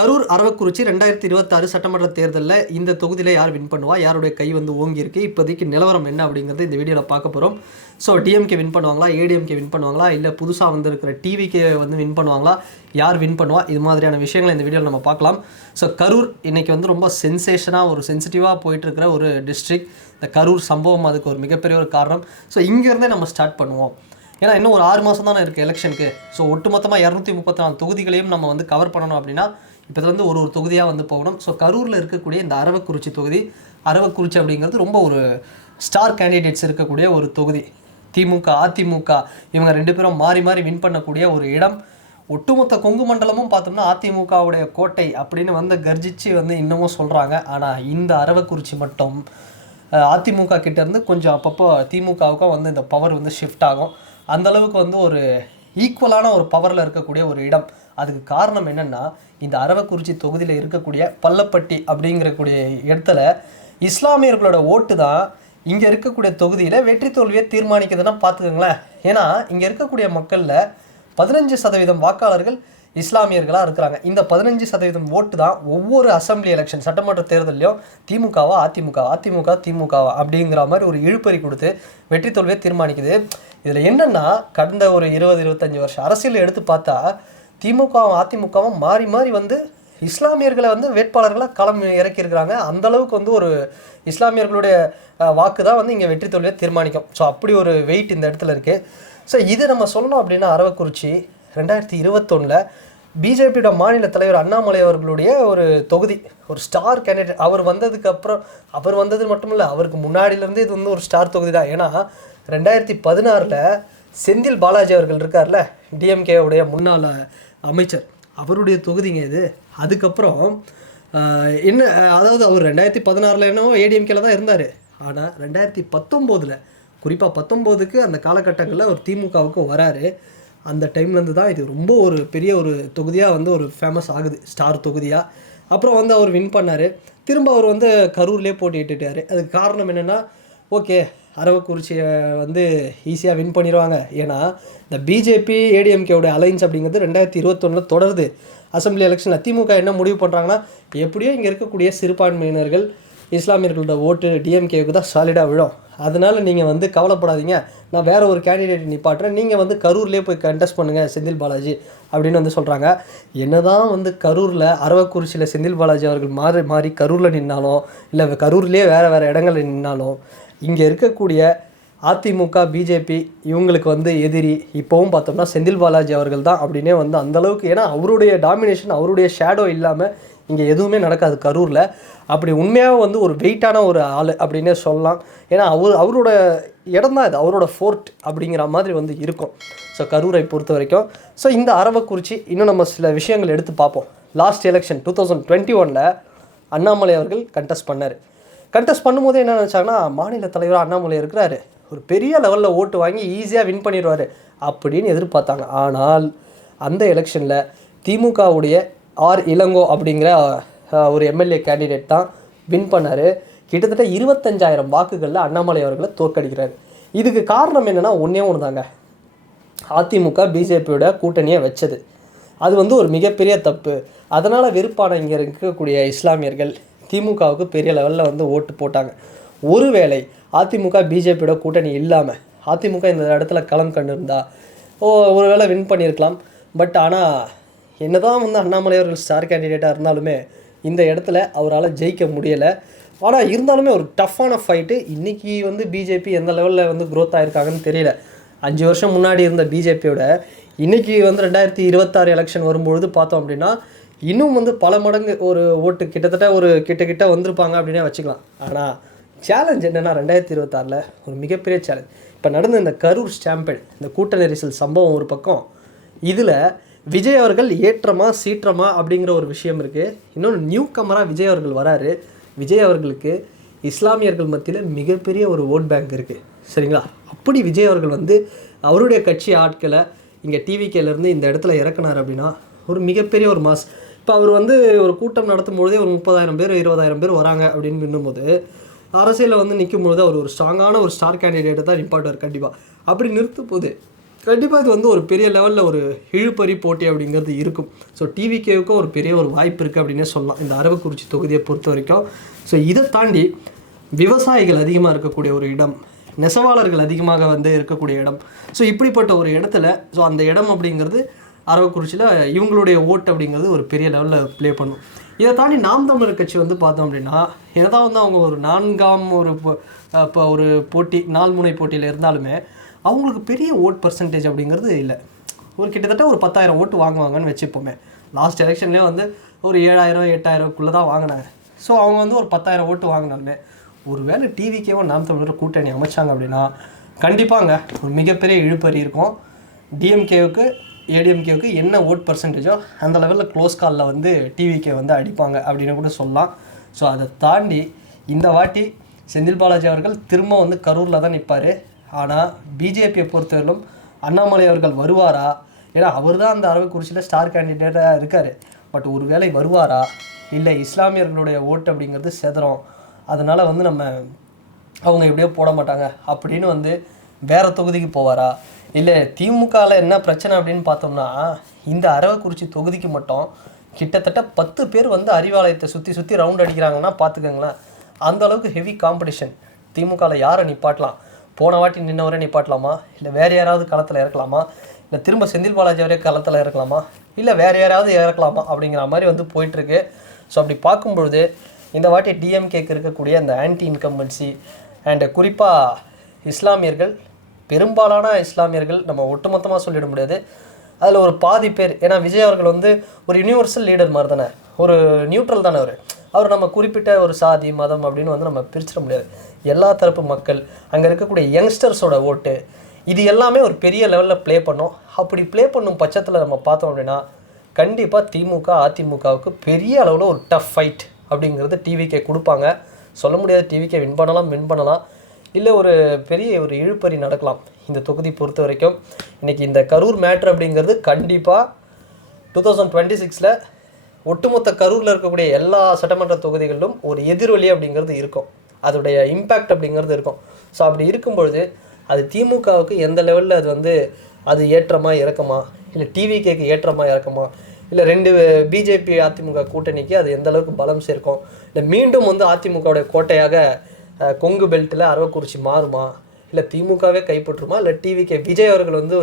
கரூர் அரவக்குறிச்சி 2026 சட்டமன்ற தேர்தலில் இந்த தொகுதியில் யார் வின் பண்ணுவா, யாருடைய கை வந்து ஓங்கியிருக்கு, இப்போதைக்கு நிலவரம் என்ன அப்படிங்கிறது இந்த வீடியோவில் பார்க்க போகிறோம். ஸோ டிஎம்கே வின் பண்ணுவாங்களா, ஏடிஎம்கே வின் பண்ணுவாங்களா, இல்லை புதுசாக வந்துருக்கிற டிவிகே வந்து வின் பண்ணுவாங்களா, யார் வின் பண்ணுவா, இது மாதிரியான விஷயங்களை இந்த வீடியோவில் நம்ம பார்க்கலாம். ஸோ கரூர் இன்றைக்கி வந்து ரொம்ப சென்சேஷனாக ஒரு சென்சிட்டிவாக போயிட்டுருக்கிற ஒரு டிஸ்ட்ரிக்ட். இந்த கரூர் சம்பவம் அதுக்கு ஒரு மிகப்பெரிய ஒரு காரணம். ஸோ இங்கேருந்தே நம்ம ஸ்டார்ட் பண்ணுவோம். ஏன்னா இன்னும் ஒரு 6 மாதம் தானே இருக்குது எலெக்ஷனுக்கு. ஸோ ஒட்டுமொத்தமாக 234 தொகுதிகளையும் நம்ம வந்து கவர் பண்ணணும் அப்படின்னா இப்போ வந்து ஒரு தொகுதியாக வந்து போகணும். ஸோ கரூரில் இருக்கக்கூடிய இந்த அரவக்குறிச்சி தொகுதி, அரவக்குறிச்சி அப்படிங்கிறது ரொம்ப ஒரு ஸ்டார் கேண்டிடேட்ஸ் இருக்கக்கூடிய ஒரு தொகுதி. திமுக அதிமுக இவங்க 2 பேரும் மாறி மாறி வின் பண்ணக்கூடிய ஒரு இடம். ஒட்டுமொத்த கொங்கு மண்டலமும் பார்த்தோம்னா அதிமுகவுடைய கோட்டை அப்படின்னு வந்து கர்ஜிச்சு வந்து இன்னமும் சொல்கிறாங்க. ஆனால் இந்த அரவக்குறிச்சி மட்டும் அதிமுக கிட்டேருந்து கொஞ்சம் அப்பப்போ திமுகவுக்கும் வந்து இந்த பவர் வந்து ஷிஃப்ட் ஆகும். அந்தளவுக்கு வந்து ஒரு ஈக்குவலான ஒரு பவரில் இருக்கக்கூடிய ஒரு இடம். அதுக்கு காரணம் என்னென்னா, இந்த அரவக்குறிச்சி தொகுதியில் இருக்கக்கூடிய பள்ளப்பட்டி அப்படிங்கிறக்கூடிய இடத்துல இஸ்லாமியர்களோட ஓட்டு தான் இங்கே இருக்கக்கூடிய தொகுதியில் வெற்றி தோல்வியை தீர்மானிக்குதுன்னா பார்த்துக்கோங்களேன். ஏன்னா இங்கே இருக்கக்கூடிய மக்களில் 15% வாக்காளர்கள் இஸ்லாமியர்களாக இருக்கிறாங்க. இந்த 15% ஓட்டு தான் ஒவ்வொரு அசம்பிளி எலெக்ஷன் சட்டமன்ற தேர்தலையும் திமுகவா அதிமுக திமுகவா அப்படிங்கிற மாதிரி ஒரு இழுப்பறி கொடுத்து வெற்றி தோல்வியை தீர்மானிக்குது. இதில் என்னென்னா, கடந்த ஒரு 20-25 வருஷம் அரசியல் எடுத்து பார்த்தா திமுகவும் அதிமுகவும் மாறி மாறி வந்து இஸ்லாமியர்களை வந்து வேட்பாளர்களாக களம் இறக்கியிருக்கிறாங்க. அந்தளவுக்கு வந்து ஒரு இஸ்லாமியர்களுடைய வாக்கு தான் வந்து இங்கே வெற்றி தோல்வியை தீர்மானிக்கும். ஸோ அப்படி ஒரு வெயிட் இந்த இடத்துல இருக்குது. ஸோ இது நம்ம சொல்லணும் அப்படின்னா, அரவக்குறிச்சி 2021 பிஜேபியோட மாநில தலைவர் அண்ணாமலை அவர்களுடைய ஒரு தொகுதி, ஒரு ஸ்டார் கேண்டிடேட். அவர் வந்ததுக்கப்புறம், அவர் வந்தது மட்டும் இல்லை, அவருக்கு முன்னாடியிலேருந்து இது வந்து ஒரு ஸ்டார் தொகுதி தான். ஏன்னா 2016 செந்தில் பாலாஜி அவர்கள் இருக்கார்ல, டிஎம்கேவுடைய முன்னாள் அமைச்சர், அவருடைய தொகுதிங்க இது. அதுக்கப்புறம் என்ன, அதாவது அவர் 2016 என்னவோ ஏடிஎம்கேல தான் இருந்தார். ஆனால் 2019 குறிப்பாக 19க்கு அந்த காலகட்டங்களில் அவர் திமுகவுக்கு வராரு. அந்த டைம்லேருந்து தான் இது ரொம்ப ஒரு பெரிய ஒரு தொகுதியாக வந்து ஒரு ஃபேமஸ் ஆகுது, ஸ்டார் தொகுதியாக. அப்புறம் வந்து அவர் வின் பண்ணார். திரும்ப அவர் வந்து கரூர்லேயே போட்டிட்டுட்டார். அதுக்கு காரணம் என்னென்னா, ஓகே அரவக்குறிச்சியை வந்து ஈஸியாக வின் பண்ணிடுவாங்க. ஏன்னா இந்த பிஜேபி ஏடிஎம்கேவுடைய அலைன்ஸ் அப்படிங்கிறது 2021 தொடருது. அசம்பிளி எலெக்ஷனில் திமுக என்ன முடிவு பண்ணுறாங்கன்னா, எப்படியோ இங்கே இருக்கக்கூடிய சிறுபான்மையினர்கள் இஸ்லாமியர்களோட ஓட்டு டிஎம்கேவுக்கு தான் சாலிடாக விழும். அதனால் நீங்கள் வந்து கவலைப்படாதீங்க, நான் வேறு ஒரு கேண்டிடேட் நிப்பாட்டுறேன், நீங்கள் வந்து கரூர்லேயே போய் கண்டெஸ்ட் பண்ணுங்கள் செந்தில் பாலாஜி அப்படின்னு வந்து சொல்கிறாங்க. என்ன தான் வந்து கரூரில் அரவக்குறிச்சியில் செந்தில் பாலாஜி அவர்கள் மாறி கரூரில் நின்னாலும், இல்லை கரூர்லேயே வேறு இடங்களில் நின்னாலும், இங்கே இருக்கக்கூடிய அதிமுக பிஜேபி இவங்களுக்கு வந்து எதிரி இப்போவும் பார்த்தோம்னா செந்தில் பாலாஜி அவர்கள் தான் அப்படின்னே வந்து அந்தளவுக்கு. ஏன்னா அவருடைய டாமினேஷன், அவருடைய ஷேடோ இல்லாமல் இங்கே எதுவுமே நடக்காது கரூரில். அப்படி உண்மையாக வந்து ஒரு வெயிட்டான ஒரு ஆள் அப்படின்னே சொல்லலாம். ஏன்னா அவரோட இடம் தான் இது, அவரோட ஃபோர்ட் அப்படிங்கிற மாதிரி வந்து இருக்கும். ஸோ கரூரை பொறுத்த வரைக்கும். ஸோ இந்த அரவக்குறிச்சி இன்னும் நம்ம சில விஷயங்கள் எடுத்து பார்ப்போம். லாஸ்ட் எலெக்ஷன் 2021 அண்ணாமலை அவர்கள் கண்டெஸ்ட் பண்ணார். கண்டெஸ்ட் பண்ணும்போது என்ன நினச்சாங்கன்னா, மாநில தலைவராக அண்ணாமலை இருக்கிறாரு, ஒரு பெரிய லெவலில் ஓட்டு வாங்கி ஈஸியாக வின் பண்ணிடுவார் அப்படின்னு எதிர்பார்த்தாங்க. ஆனால் அந்த எலெக்ஷனில் திமுகவுடைய இளங்கோ அப்படிங்கிற ஒரு எம்எல்ஏ கேண்டிடேட் தான் வின் பண்ணார். கிட்டத்தட்ட 25,000 வாக்குகளில் அண்ணாமலை அவர்களை தோற்கடிக்கிறார். இதுக்கு காரணம் என்னென்னா, ஒன்றே ஒன்று தாங்க, அதிமுக பிஜேபியோட கூட்டணியை வச்சது. அது வந்து ஒரு மிகப்பெரிய தப்பு. அதனால் வெறுப்பான இங்கே இருக்கக்கூடிய இஸ்லாமியர்கள் திமுகவுக்கு பெரிய லெவலில் வந்து ஓட்டு போட்டாங்க. ஒருவேளை அதிமுக பிஜேபியோட கூட்டணி இல்லாமல் அதிமுக இந்த இடத்துல களம் கண்டிருந்தா ஒருவேளை வின் பண்ணியிருக்கலாம். பட் ஆனால் என்ன தான் வந்து அண்ணாமலை அவர்கள் ஸ்டார் கேண்டிடேட்டாக இருந்தாலுமே இந்த இடத்துல அவரால் ஜெயிக்க முடியலை. ஆனால் இருந்தாலுமே ஒரு டஃப்பான ஃபைட்டு. இன்றைக்கி வந்து பிஜேபி எந்த லெவலில் வந்து க்ரோத் ஆகிருக்காங்கன்னு தெரியல. 5 வருஷம் முன்னாடி இருந்த பிஜேபியோட இன்றைக்கி வந்து 2026 எலெக்ஷன் வரும்பொழுது பார்த்தோம் அப்படின்னா இன்னும் வந்து பல மடங்கு ஒரு ஓட்டு கிட்டத்தட்ட ஒரு கிட்ட வந்திருப்பாங்க அப்படின்னே வச்சுக்கலாம். ஆனால் சேலஞ்ச் என்னென்னா, 2026 ஒரு மிகப்பெரிய சேலஞ்ச். இப்போ நடந்த இந்த கரூர் ஸ்டாம்பேட், இந்த கூட்ட நெரிசல் சம்பவம் ஒரு பக்கம், இதில் விஜய் அவர்கள் ஏற்றமா சீற்றமா அப்படிங்கிற ஒரு விஷயம் இருக்குது. இன்னொன்று, நியூ கமராக விஜய் அவர்கள் வராரு. விஜய் அவர்களுக்கு இஸ்லாமியர்கள் மத்தியில் மிகப்பெரிய ஒரு ஓட் பேங்க் இருக்குது, சரிங்களா? அப்படி விஜய் அவர்கள் வந்து அவருடைய கட்சி ஆட்களை இங்கே டிவிகேலேருந்து இந்த இடத்துல இறக்குனார் அப்படின்னா ஒரு மிகப்பெரிய ஒரு மாஸ். இப்போ அவர் வந்து ஒரு கூட்டம் நடத்தும் பொழுதே ஒரு 30,000 பேர் 20,000 பேர் வராங்க அப்படின்னு நின்னும்போது, அரசியலில் வந்து நிற்கும் பொழுது அவர் ஒரு ஸ்ட்ராங்கான ஒரு ஸ்டார் கேண்டிடேட்டை தான் நிப்பாட்டுவார் கண்டிப்பாக. அப்படி நிறுத்தும் போது கண்டிப்பாக இது வந்து ஒரு பெரிய லெவலில் ஒரு இழுபறி போட்டி அப்படிங்கிறது இருக்கும். ஸோ டிவிகேவுக்கும் ஒரு பெரிய ஒரு வாய்ப்பு இருக்குது அப்படின்னே சொல்லலாம் இந்த அரவக்குறிச்சி தொகுதியை பொறுத்த வரைக்கும். ஸோ இதை தாண்டி விவசாயிகள் அதிகமாக இருக்கக்கூடிய ஒரு இடம், நெசவாளர்கள் அதிகமாக வந்து இருக்கக்கூடிய இடம். ஸோ இப்படிப்பட்ட ஒரு இடத்துல ஸோ அந்த இடம் அப்படிங்கிறது அரவக்குறிச்சியில் இவங்களுடைய ஓட்டு அப்படிங்கிறது ஒரு பெரிய லெவலில் ப்ளே பண்ணும். இதை தாண்டி நாம் தமிழர் கட்சி வந்து பார்த்தோம் அப்படின்னா என்னதான் வந்து அவங்க ஒரு நான்காம் இப்போ ஒரு போட்டி 4 முனை போட்டியில் இருந்தாலுமே அவங்களுக்கு பெரிய ஓட் பர்சன்டேஜ் அப்படிங்கிறது இல்லை. ஒரு கிட்டத்தட்ட ஒரு 10,000 ஓட்டு வாங்குவாங்கன்னு வச்சுப்போமே. லாஸ்ட் எலெக்ஷன்லேயே வந்து ஒரு 7,000 8,000க்குள்ளே தான் வாங்கினாங்க. ஸோ அவங்க வந்து ஒரு 10,000 ஓட்டு வாங்கினாலுமே ஒரு வேளை டிவிக்கேவும் நாம் தமிழர் கூட்டணி அமைச்சாங்க அப்படின்னா கண்டிப்பாங்க ஒரு மிகப்பெரிய இழுபறி இருக்கும். டிஎம்கேவுக்கு ஏடிஎம்கேவுக்கு என்ன ஓட் பர்சன்டேஜோ அந்த லெவலில் க்ளோஸ் காலில் வந்து டிவிகே வந்து அடிப்பாங்க அப்படின்னு கூட சொல்லலாம். ஸோ அதை தாண்டி இந்த வாட்டி செந்தில் பாலாஜி அவர்கள் திரும்ப வந்து கரூரில் தான் நிற்பார். ஆனால் பிஜேபியை பொறுத்தவரையிலும் அண்ணாமலை அவர்கள் வருவாரா? ஏன்னா அவர் தான் அந்த அரவக்குறிச்சியில் ஸ்டார் கேண்டிடேட்டாக இருக்கார். பட் ஒரு வேளை வருவாரா, இல்லை இஸ்லாமியர்களுடைய ஓட்டு அப்படிங்கிறது செதறும், அதனால் வந்து அவங்க எப்படியோ போட மாட்டாங்க அப்படின்னு வந்து வேறு தொகுதிக்கு போவாரா? இல்லை திமுகவில் என்ன பிரச்சனை அப்படின்னு பார்த்தோம்னா இந்த அரவக்குறிச்சி தொகுதிக்கு மட்டும் கிட்டத்தட்ட 10 பேர் வந்து அறிவாலயத்தை சுற்றி ரவுண்ட் அடிக்கிறாங்கன்னா பார்த்துக்கோங்களேன். அந்த அளவுக்கு ஹெவி காம்படிஷன். திமுகவில் யாரை நிப்பாட்டலாம்? போன வாட்டி நின்னவரே நிப்பாட்டலாமா, இல்லை வேறு யாராவது களத்தில் இறக்கலாமா, இல்லை திரும்ப செந்தில் பாலாஜி அவரே களத்தில் இறக்கலாமா, இல்லை வேறு யாராவது இறக்கலாமா அப்படிங்கிற மாதிரி வந்து போயிட்டுருக்கு. ஸோ அப்படி பார்க்கும்பொழுது இந்த வாட்டி டிஎம்கேக்கு இருக்கக்கூடிய அந்த ஆன்டி இன்கம்பன்சி அண்டு குறிப்பாக இஸ்லாமியர்கள், பெரும்பாலான இஸ்லாமியர்கள் நம்ம ஒட்டுமொத்தமாக சொல்லிட முடியாது, அதில் ஒரு பாதி பேர். ஏன்னா விஜய் அவர்கள் வந்து ஒரு யூனிவர்சல் லீடர் மாதிரி தானே, ஒரு நியூட்ரல் தானே அவர் நம்ம குறிப்பிட்ட ஒரு சாதி மதம் அப்படின்னு வந்து நம்ம பிரிச்சிட முடியாது. எல்லா தரப்பு மக்கள், அங்கே இருக்கக்கூடிய யங்ஸ்டர்ஸோட ஓட்டு, இது எல்லாமே ஒரு பெரிய லெவலில் ப்ளே பண்ணோம். அப்படி ப்ளே பண்ணும் பட்சத்தில் நம்ம பார்த்தோம் அப்படின்னா கண்டிப்பாக திமுக அதிமுகவுக்கு பெரிய அளவில் ஒரு டஃப் ஃபைட் அப்படிங்கிறது டிவிகே கொடுப்பாங்க. சொல்ல முடியாது டிவிகே வின் பண்ணலாம், இல்லை ஒரு பெரிய ஒரு இழுபறி நடக்கலாம் இந்த தொகுதி பொறுத்த வரைக்கும். இன்றைக்கி இந்த கரூர் மேட்ரு அப்படிங்கிறது கண்டிப்பாக 2026 ஒட்டுமொத்த கரூரில் இருக்கக்கூடிய எல்லா சட்டமன்ற தொகுதிகளிலும் ஒரு எதிரொலி அப்படிங்கிறது இருக்கும், அதோடைய இம்பேக்ட் அப்படிங்கிறது இருக்கும். ஸோ அப்படி இருக்கும்பொழுது அது திமுகவுக்கு எந்த லெவலில் அது வந்து அது ஏற்றமா இறக்கமா, இல்லை டிவிகேக்கு ஏற்றமா இறக்கமா, இல்லை 2 பிஜேபி அதிமுக கூட்டணிக்கு அது எந்த அளவுக்கு பலம் சேர்க்கும், இல்லை மீண்டும் வந்து அதிமுகவுடைய கோட்டையாக கொங்கு பெல்ட்டில் அரவக்குறிச்சி மாறுமா, இல்லை திமுகவே கைப்பற்றுமா, இல்லை டிவிகே விஜய் அவர்கள் வந்து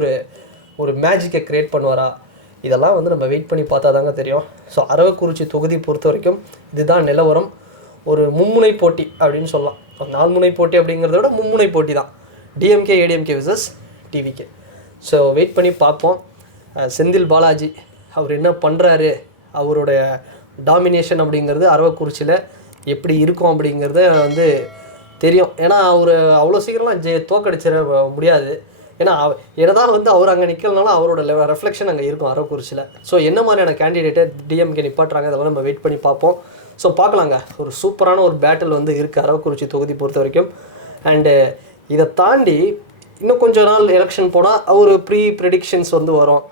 ஒரு மேஜிக்கை க்ரியேட் பண்ணுவாரா, இதெல்லாம் வந்து நம்ம வெயிட் பண்ணி பார்த்தா தாங்க தெரியும். ஸோ அரவக்குறிச்சி தொகுதி பொறுத்த வரைக்கும் இதுதான் நிலவரம். ஒரு மும்முனை போட்டி அப்படின்னு சொல்லலாம். 4 முனை போட்டி அப்படிங்கிறத விட மும்முனை போட்டி தான், DMK ADMK versus TVK. So wait பண்ணி பார்ப்போம். செந்தில் பாலாஜி அவர் என்ன பண்ணுறாரு, அவருடைய டாமினேஷன் அப்படிங்கிறது அரவக்குறிச்சியில் எப்படி இருக்கும் அப்படிங்கிறத வந்து தெரியும். ஏன்னா அவர் அவ்வளோ சீக்கிரம்லாம் தோக்கடிச்சிட முடியாது. ஏன்னா என்னதான் வந்து அவர் அங்கே நிற்கலனாலும் அவரோட ரெஃப்ளெக்ஷன் அங்கே இருக்கும் அரவக்குறிச்சியில். ஸோ என்ன மாதிரியான கேண்டிடேட்டை டிஎம்கே நிப்பாட்டுறாங்க அதெல்லாம் நம்ம வெயிட் பண்ணி பார்ப்போம். ஸோ பார்க்கலாங்க, ஒரு சூப்பரான ஒரு பேட்டில் வந்து இருக்குது அரவக்குறிச்சி தொகுதி பொறுத்த வரைக்கும். அண்டு இதை தாண்டி இன்னும் கொஞ்சம் நாள் எலெக்ஷன் போனால் ஒரு ப்ரெடிக்ஷன்ஸ் வந்து வரும்,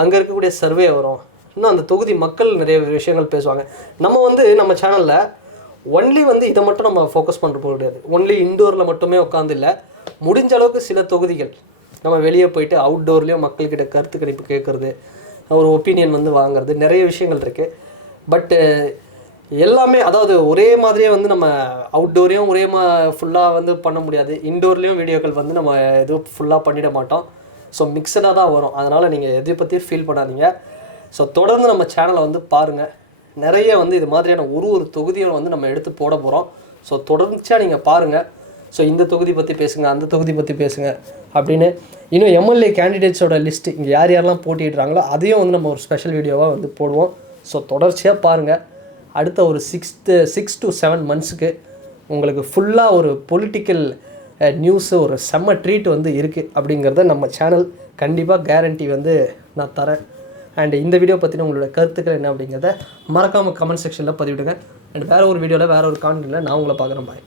அங்கே இருக்கக்கூடிய சர்வே வரும், இன்னும் அந்த தொகுதி மக்கள் நிறைய விஷயங்கள் பேசுவாங்க. நம்ம சேனலில் ஒன்லி வந்து இதை மட்டும் நம்ம ஃபோக்கஸ் பண்ணுற முடியாது. ஒன்லி இன்டோரில் மட்டுமே உட்காந்து இல்லை, முடிஞ்ச அளவுக்கு சில தொகுதிகள் நம்ம வெளியே போயிட்டு அவுட்டோர்லேயும் மக்கள்கிட்ட கருத்து கணிப்பு கேட்குறது, ஒரு ஒப்பீனியன் வந்து வாங்குறது, நிறைய விஷயங்கள் இருக்குது. பட்டு எல்லாமே அதாவது ஒரே மாதிரியே வந்து நம்ம அவுட்டோரையும் ஃபுல்லாக வந்து பண்ண முடியாது, இன்டோர்லேயும் வீடியோக்கள் வந்து நம்ம எதுவும் ஃபுல்லாக பண்ணிட மாட்டோம். ஸோ மிக்சடாக தான் வரும். அதனால் நீங்கள் எதை பற்றியும் ஃபீல் பண்ணாதீங்க. ஸோ தொடர்ந்து நம்ம சேனலை வந்து பாருங்கள். நிறைய வந்து இது மாதிரியான ஒரு தொகுதியும் வந்து நம்ம எடுத்து போட போகிறோம். ஸோ தொடர்ச்சியாக நீங்கள் பாருங்கள். ஸோ இந்த தொகுதி பற்றி பேசுங்க, அந்த தொகுதி பற்றி பேசுங்க அப்படின்னு இன்னும் எம்எல்ஏ கேண்டிடேட்ஸோட லிஸ்ட்டு இங்கே யார் யாரெல்லாம் போட்டிடுறாங்களோ அதையும் வந்து நம்ம ஒரு ஸ்பெஷல் வீடியோவாக வந்து போடுவோம். ஸோ தொடர்ச்சியாக பாருங்கள். அடுத்த ஒரு 6 to 7 monthsக்கு உங்களுக்கு ஃபுல்லாக ஒரு பொலிட்டிக்கல் நியூஸு ஒரு செம்ம ட்ரீட் வந்து இருக்குது அப்படிங்கிறத நம்ம சேனல் கண்டிப்பாக கேரண்டி வந்து நான் தரேன். அண்ட் இந்த வீடியோ பற்றின உங்களோட கருத்துக்கள் என்ன அப்படிங்கிறத மறக்காமல் கமெண்ட் செக்ஷனில் பதிவிடுங்க. அண்ட் வேறு ஒரு வீடியோவில் வேறு ஒரு கான்டென்ட்டில் நான் உங்களை பார்க்குறேன். பாய்.